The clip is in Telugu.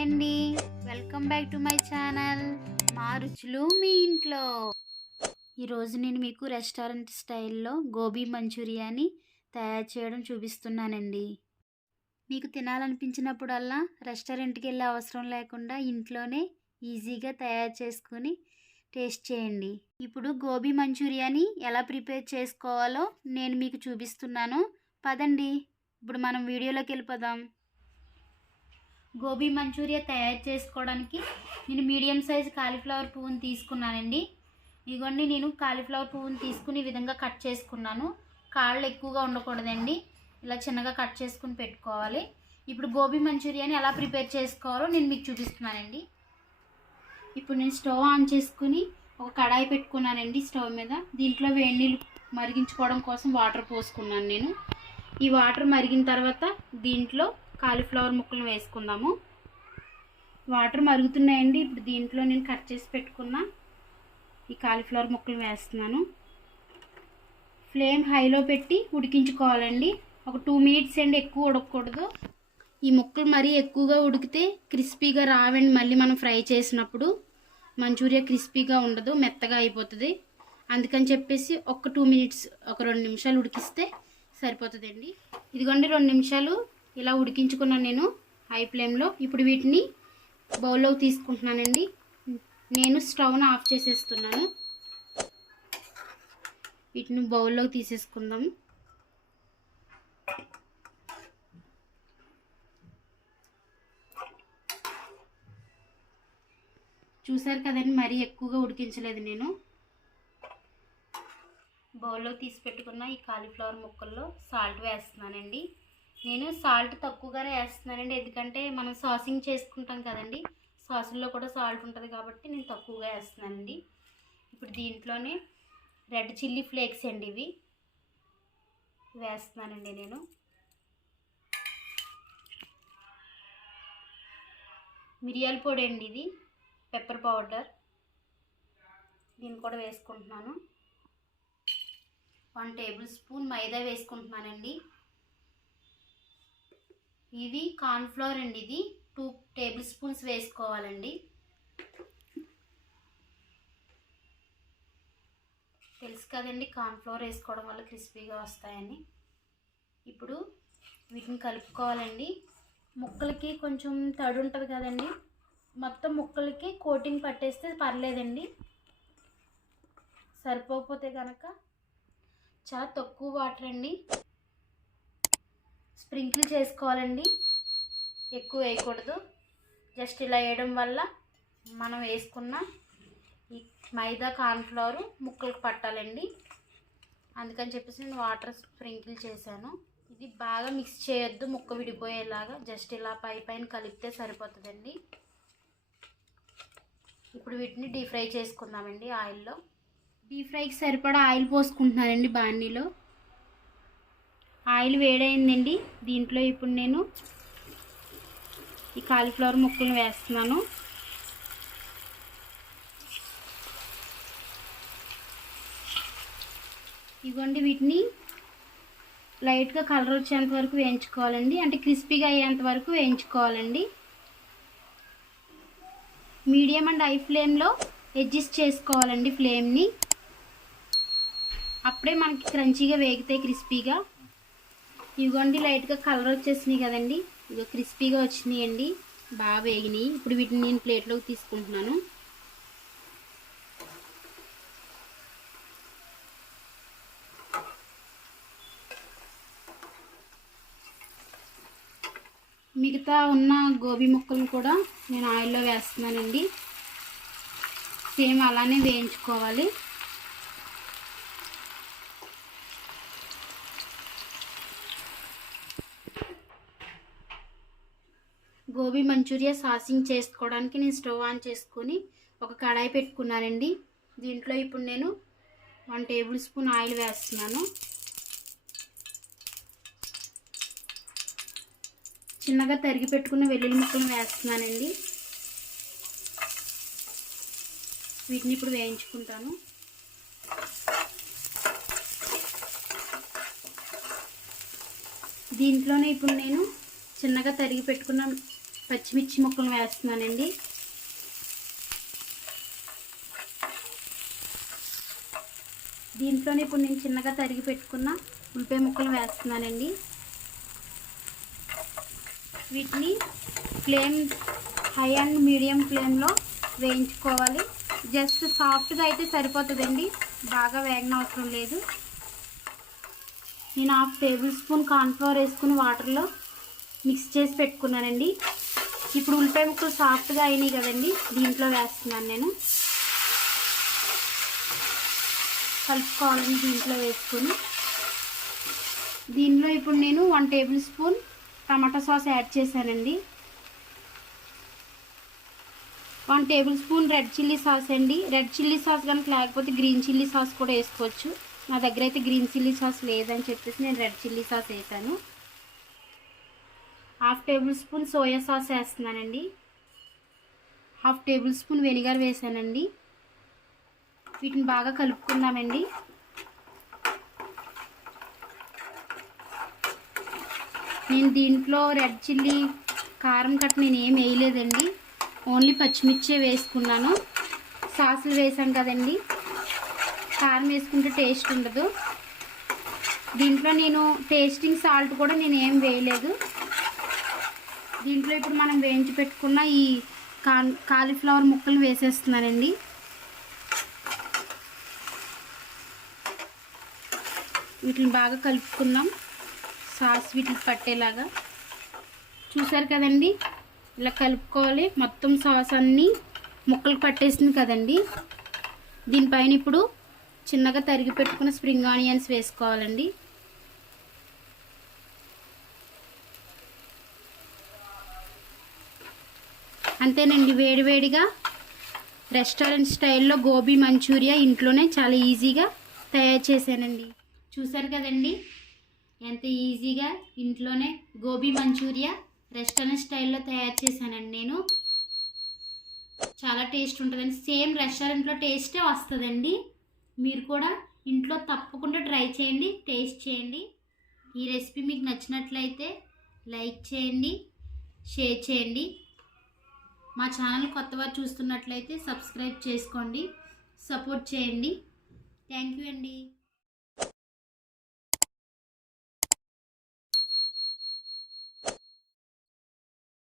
హాయ్ అండి, welcome back to my channel మా రుచులు మీ ఇంట్లో. ఈరోజు నేను మీకు రెస్టారెంట్ స్టైల్లో గోబీ మంచూరియాని తయారు చేయడం చూపిస్తున్నానండి. మీకు తినాలనిపించినప్పుడల్లా రెస్టారెంట్కి వెళ్ళే అవసరం లేకుండా ఇంట్లోనే ఈజీగా తయారు చేసుకుని టేస్ట్ చేయండి. ఇప్పుడు గోబీ మంచూరియాని ఎలా ప్రిపేర్ చేసుకోవాలో నేను మీకు చూపిస్తున్నాను. పదండి ఇప్పుడు మనం వీడియోలోకి వెళ్ళిపోదాం. గోబీ మంచూరియా తయారు చేసుకోవడానికి నేను మీడియం సైజు కాలీఫ్లవర్ పువ్వుని తీసుకున్నానండి. ఇదిగోండి, నేను కాలీఫ్లవర్ పువ్వుని తీసుకుని ఈ విధంగా కట్ చేసుకున్నాను. కాళ్ళు ఎక్కువగా ఉండకూడదండి, ఇలా చిన్నగా కట్ చేసుకుని పెట్టుకోవాలి. ఇప్పుడు గోబీ మంచూరియాని ఎలా ప్రిపేర్ చేసుకోవాలో నేను మీకు చూపిస్తున్నానండి. ఇప్పుడు నేను స్టవ్ ఆన్ చేసుకుని ఒక కడాయి పెట్టుకున్నానండి స్టవ్ మీద. దీంట్లో వేడి నీళ్ళు మరిగించుకోవడం కోసం వాటర్ పోసుకున్నాను నేను. ఈ వాటర్ మరిగిన తర్వాత దీంట్లో కాలీఫ్లవర్ ముక్కలను వేసుకుందాము. వాటర్ మరుగుతున్నాయండి. ఇప్పుడు దీంట్లో నేను కట్ చేసి పెట్టుకున్న ఈ కాలీఫ్లవర్ ముక్కలు వేస్తున్నాను. ఫ్లేమ్ హైలో పెట్టి ఉడికించుకోవాలండి. ఒక 2 మినిట్స్ అండి, ఎక్కువ ఉడకకూడదు. ఈ ముక్కలు మరీ ఎక్కువగా ఉడికితే క్రిస్పీగా రావండి. మళ్ళీ మనం ఫ్రై చేసినప్పుడు మంచూరియా క్రిస్పీగా ఉండదు, మెత్తగా అయిపోతుంది. అందుకని చెప్పేసి ఒక 2 మినిట్స్, ఒక 2 నిమిషాలు ఉడికిస్తే సరిపోతుందండి. ఇదిగోండి, 2 నిమిషాలు ఇలా ఉడికించుకున్నాను నేను హై ఫ్లేమ్లో. ఇప్పుడు వీటిని బౌల్లోకి తీసుకుంటున్నానండి. నేను స్టవ్ను ఆఫ్ చేసేస్తున్నాను. వీటిని బౌల్లోకి తీసేసుకుందాం. చూసారు కదండి, మరీ ఎక్కువగా ఉడికించలేదు నేను. బౌల్లో తీసి పెట్టుకున్న ఈ కాలీఫ్లవర్ ముక్కల్లో సాల్ట్ వేస్తున్నానండి. నేను సాల్ట్ తక్కువగానే వేస్తున్నానండి, ఎందుకంటే మనం సాసింగ్ చేసుకుంటాం కదండి, సాసుల్లో కూడా సాల్ట్ ఉంటుంది కాబట్టి నేను తక్కువగా వేస్తున్నానండి. ఇప్పుడు దీంట్లోనే రెడ్ చిల్లీ ఫ్లేక్స్ అండి, ఇవి వేస్తున్నానండి నేను. మిరియాల పొడి అండి ఇది, పెప్పర్ పౌడర్, దీన్ని కూడా వేసుకుంటున్నాను. 1 టేబుల్ స్పూన్ మైదా వేసుకుంటున్నానండి. ఇది కార్న్ఫ్లవర్ అండి, ఇది 2 టేబుల్ స్పూన్స్ వేసుకోవాలండి. తెలుసు కదండి, కార్న్ఫ్లవర్ వేసుకోవడం వల్ల క్రిస్పీగా వస్తాయని. ఇప్పుడు వీటిని కలుపుకోవాలండి. ముక్కలకి కొంచెం తడి ఉంటుంది కదండి, మొత్తం ముక్కలకి కోటింగ్ పట్టేస్తే పర్లేదండి. సరిపోకపోతే కనుక చాలా తక్కువ వాటర్ అండి స్ప్రింకిల్ చేసుకోవాలండి, ఎక్కువ వేయకూడదు. జస్ట్ ఇలా వేయడం వల్ల మనం వేసుకున్న ఈ మైదా కార్న్ఫ్లవర్ ముక్కలకు పట్టాలండి. అందుకని చెప్పేసి నేను వాటర్ స్ప్రింకిల్ చేశాను. ఇది బాగా మిక్స్ చేయొద్దు, ముక్క విడిపోయేలాగా జస్ట్ ఇలా పైన కలిపితే సరిపోతుందండి. ఇప్పుడు వీటిని డీప్ ఫ్రై చేసుకుందామండి ఆయిల్లో. డీప్ ఫ్రైకి సరిపడా ఆయిల్ పోసుకుంటున్నానండి బాణీలో. ఆయిల్ వేడైందండి. దీంట్లో ఇప్పుడు నేను ఈ కాలీఫ్లవర్ ముక్కలను వేస్తున్నాను. ఇవ్వండి, వీటిని లైట్గా కలర్ వచ్చేంత వరకు వేయించుకోవాలండి, అంటే క్రిస్పీగా అయ్యేంత వరకు వేయించుకోవాలండి. మీడియం అండ్ హై ఫ్లేమ్లో అడ్జస్ట్ చేసుకోవాలండి ఫ్లేమ్ని. అప్పుడే మనకి క్రంచీగా వేగితాయి, క్రిస్పీగా. ఇవ్వండి, లైట్గా కలర్ వచ్చేసినాయి కదండి, ఇగో క్రిస్పీగా వచ్చినాయి అండి, బాగా వేగినాయి. ఇప్పుడు వీటిని నేను ప్లేట్లోకి తీసుకుంటున్నాను. మిగతా ఉన్న గోబీ ముక్కలను కూడా నేను ఆయిల్లో వేస్తున్నానండి. సేమ్ అలానే వేయించుకోవాలి. గోబీ మంచూరియా సాసింగ్ చేసుకోవడానికి నేను స్టవ్ ఆన్ చేసుకొని ఒక కడాయి పెట్టుకున్నానండి. దీంట్లో ఇప్పుడు నేను 1 టేబుల్ స్పూన్ ఆయిల్ వేస్తున్నాను. చిన్నగా తరిగి పెట్టుకున్న వెల్లుల్లి ముక్కలను వేస్తున్నానండి. వీటిని ఇప్పుడు వేయించుకుంటాను. దీంట్లోనే ఇప్పుడు నేను చిన్నగా తరిగి పెట్టుకున్న పచ్చిమిర్చి ముక్కలు వేస్తున్నానండి. దీంట్లోనే ఇప్పుడు నేను చిన్నగా తరిగి పెట్టుకున్న ఉల్లిపాయ ముక్కలు వేస్తున్నానండి. వీటిని ఫ్లేమ్ హై అండ్ మీడియం ఫ్లేమ్లో వేయించుకోవాలి. జస్ట్ సాఫ్ట్గా అయితే సరిపోతుందండి, బాగా వేగనవసరం లేదు. నేను 1/2 టేబుల్ స్పూన్ కార్న్ఫ్లవర్ వేసుకుని వాటర్లో మిక్స్ చేసి పెట్టుకున్నానండి. ఇప్పుడు ఉల్లిపాయ ముక్కలు సాఫ్ట్గా అయినాయి కదండి, దీంట్లో వేస్తున్నాను. నేను కలుపుకోవాలని దీంట్లో వేసుకొని, దీనిలో ఇప్పుడు నేను 1 టేబుల్ స్పూన్ టమాటా సాస్ యాడ్ చేశానండి. 1 table spoon red chilli sauce అండి. రెడ్ చిల్లీ సాస్ కనుక లేకపోతే గ్రీన్ చిల్లీ సాస్ కూడా వేసుకోవచ్చు. నా దగ్గర అయితే గ్రీన్ చిల్లీ సాస్ లేదని చెప్పేసి నేను రెడ్ చిల్లీ సాస్ వేసాను. 1/2 టేబుల్ స్పూన్ సోయా సాస్ వేస్తున్నానండి. 1/2 టేబుల్ స్పూన్ వెనిగర్ వేసానండి. వీటిని బాగా కలుపుకుందామండి. నేను దీంట్లో రెడ్ చిల్లీ కారం కట్ట నేను ఏం వేయలేదండి, ఓన్లీ పచ్చిమిర్చే వేసుకున్నాను. సాసులు వేసాం కదండి, కారం వేసుకుంటే టేస్ట్ ఉండదు. దీంట్లో నేను టేస్టింగ్ సాల్ట్ కూడా నేను ఏం వేయలేదు. దీంట్లో ఇప్పుడు మనం వేయించి పెట్టుకున్న ఈ కాలీఫ్లవర్ ముక్కలు వేసేస్తున్నానండి. వీటిని బాగా కలుపుకుందాం, సాస్ వీటికి పట్టేలాగా. చూసారు కదండి, ఇలా కలుపుకోవాలి. మొత్తం సాస్ అన్నీ ముక్కలు పట్టేసింది కదండి. దీనిపైన ఇప్పుడు చిన్నగా తరిగి పెట్టుకున్న స్ప్రింగ్ ఆనియన్స్ వేసుకోవాలండి. అంతేనండి, వేడివేడిగా రెస్టారెంట్ స్టైల్లో గోబీ మంచూరియా ఇంట్లోనే చాలా ఈజీగా తయారు చేశానండి. చూసారు కదండి, ఎంత ఈజీగా ఇంట్లోనే గోబీ మంచూరియా రెస్టారెంట్ స్టైల్లో తయారు చేశానండి నేను. చాలా టేస్ట్ ఉంటుందండి, సేమ్ రెస్టారెంట్లో టేస్టే వస్తుందండి. మీరు కూడా ఇంట్లో తప్పకుండా ట్రై చేయండి, టేస్ట్ చేయండి. ఈ రెసిపీ మీకు నచ్చినట్లయితే లైక్ చేయండి, షేర్ చేయండి. మా ఛానల్ కొత్తవారు చూస్తున్నట్లయితే సబ్స్క్రైబ్ చేసుకోండి, సపోర్ట్ చేయండి. థ్యాంక్ యూ అండి.